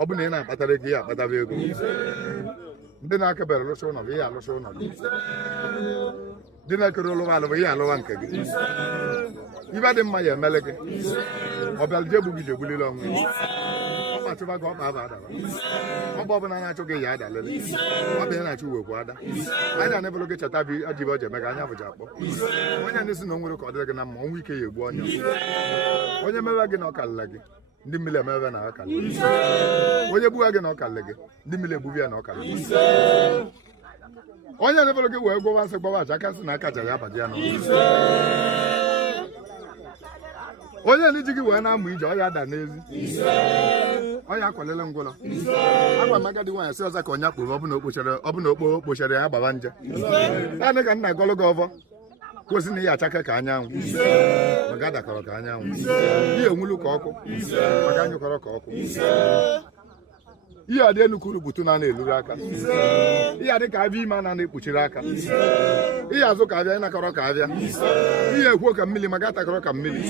ọ bụ na ị na-akpatara ego ya akpataba ego ndị na-akebere lụsị ụlọ bụ ihe alụsị ụlọ gị ndị na-ekere ụlụwa alụwa ihe alụwa nke gị ibe dị mma ya emele gị ọ bịara jegbu gị jegbulile ọnwụ ọkpachụba gị ọkpa aba adaba ọgba ọbụla na-achụ gị ya adalele ọ bụ ihe na-achụ uwekwu ada anya na-ebụrụ gị cheta bụ ajibe ọji eme ka anya bụji akpọ onye ndị si na o nwere ka ọ dịrị gị na mma ọnwụ ike ya egbu onye mewe gị na ọ kalịla gị ndị mmiri emebe na ọ kalịla onye gbuwa gị na ọ kalịla gị ndị mmiri egbubi ya na ọ kalịla onye na-ebụrụ gị wee gwawa nsị gbawa aja aka nsị na aka jara abaji ya n'ọnụ onye ndị ji gị wee na-amụ ije ọ ya ada n'ezi ọ ya akwalele ngwụlọ agwa m agadi nwaanyị sị ọza ka onye akpụrụ ọ bụ na okpo kpochara ya gbaba nje naanị ka nna agọlụ gị ọvọ kwesị na ihe achaka ka anyanwụ maka adakọrọ ka anyanwụ ihe enwulu ka ọkụ maka anyụkọrọ ka ọkụ ihe adị enukuru butu na na-eluru aka ihe adị ka abịa ime a na-ekpuchiri aka ihe azụ ka abịa ịnakọrọ ka abịa ihe ekwuo ka mmiri maka atakọrọ ka mmiri